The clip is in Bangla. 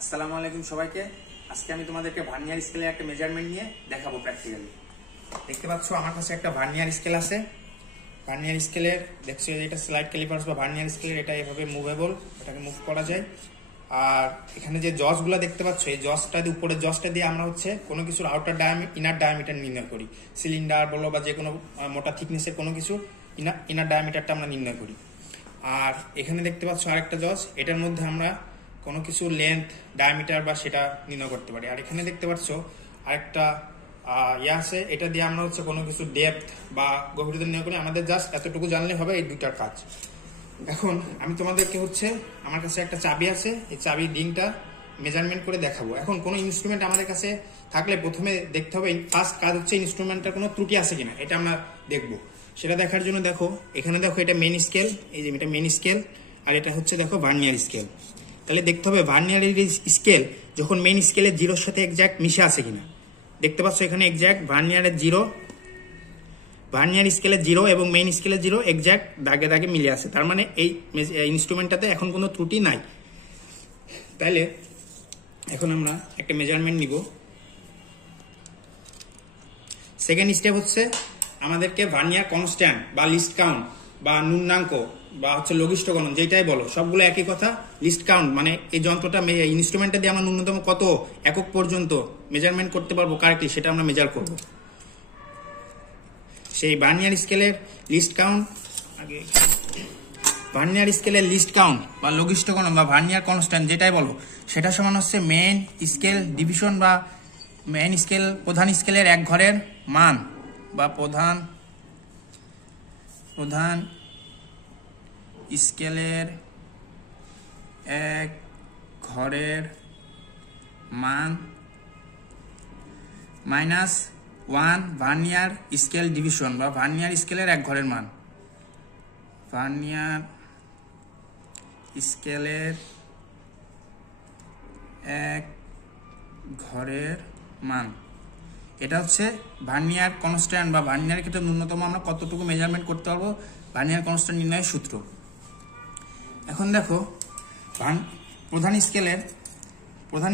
আসসালামু আলাইকুম সবাইকে। আজকে আমি তোমাদেরকে ভার্নিয়ার স্কেলের একটা মেজারমেন্ট নিয়ে দেখাবো প্র্যাকটিক্যালি। দেখতে পাচ্ছ আমার কাছে একটা ভার্নিয়ার স্কেল আছে। ভার্নিয়ার স্কেলের দেখছো এটা স্লাইড ক্যালিপার্স বা ভার্নিয়ার স্কেলের এটা এভাবে মুভেবল, এটাকে মুভ করা যায়। আর এখানে যে জজগুলো দেখতে পাচ্ছ এই জজটা দিয়ে উপরের জজটা দিয়ে আমরা হচ্ছে কোনো কিছুর আউটার ইনার ডায়ামিটার নির্ণয় করি। সিলিন্ডার বলো বা যে কোনো মোটা থিকনেসের কোনো কিছু ইনার ডায়ামিটারটা আমরা নির্ণয় করি। আর এখানে দেখতে পাচ্ছ আরেকটা জজ, এটার মধ্যে আমরা কোনো কিছু লেন্থ ডায়ামিটার বা সেটা নির্ণয় করতে পারি। আর এখানে দেখতে পাচ্ছ আরেকটা আছে, এটা দিয়ে আমরা হচ্ছে কোনো কিছু ডেপথ বা গভীরতা নির্ণয় করি। আমাদের জাস্ট এতটুকু জানলে হবে এই দুইটার কাজ। এখন আমি তোমাদেরকে হচ্ছে আমার কাছে একটা চাবি আছে, এই চাবির রিংটা মেজারমেন্ট করে দেখাবো। এখন কোনো ইনস্ট্রুমেন্ট আমাদের কাছে থাকলে প্রথমে দেখতে হবে ফার্স্ট কাজ হচ্ছে ইনস্ট্রুমেন্টটার কোনো ত্রুটি আছে কিনা, এটা আমরা দেখবো। সেটা দেখার জন্য দেখো এখানে দেখো এটা মেন স্কেল, এই যে এটা মেন স্কেল, আর এটা হচ্ছে দেখো ভার্নিয়ার স্কেল। তাহলে দেখতে হবে ভার্নিয়ারের স্কেল যখন মেন স্কেলের জিরোর সাথে এক্সাক্ট মিশে আছে কিনা। দেখতে পাচ্ছ এখানে এক্সাক্ট ভার্নিয়ারের জিরো, ভার্নিয়ার স্কেলের জিরো এবং মেইন স্কেলের জিরো এক্সাক্ট দাগে দাগে মিলে আছে। তার মানে এই ইনস্ট্রুমেন্টটাতে এখন কোনো ত্রুটি নাই। তাহলে এখন আমরা একটা মেজারমেন্ট নিব। সেকেন্ড স্টেপ হচ্ছে আমাদেরকে ভার্নিয়ার কনস্ট্যান্ট বা লিস্ট কাউন্ট বা ন্যূনাঙ্ক বা হচ্ছে লঘিষ্ঠ গণন যেটাই বলো সবগুলো একই কথা। লিস্ট কাউন্ট মানে এই যন্ত্রটা ইনস্ট্রুমেন্টটা দিয়ে আমরা ন্যূনতম কত একক পর্যন্ত মেজারমেন্ট করতে পারবো কারেক্টলি সেটা আমরা মেজার করব। সেই ভার্নিয়ার স্কেলের লিস্ট কাউন্ট, আগে ভার্নিয়ার স্কেলের লিস্ট কাউন্ট বা লঘিষ্ঠ গণন বা ভার্নিয়ার কনস্ট্যান্ট যেটাই বলো সেটা সমান হচ্ছে মেইন স্কেল ডিভিশন বা মেইন স্কেল প্রধান স্কেলের এক ঘরের মান বা প্রধান স্কেলের এক ঘরের মান মাইনাস 1 ভার্নিয়ার স্কেল ডিভিশন বা ভার্নিয়ার স্কেলের এক ঘরের মান। ভার্নিয়ার স্কেলের এক ঘরের মান, এটা হচ্ছে ভার্নিয়ার কনস্ট্যান্ট বা ভার্নিয়ার ক্ষেত্রে ন্যূনতম আমরা কতটুকু মেজারমেন্ট করতে পারবো ভার্নিয়ার কনস্ট্যান্ট নির্ণয়ের সূত্র। এখন দেখো প্রধান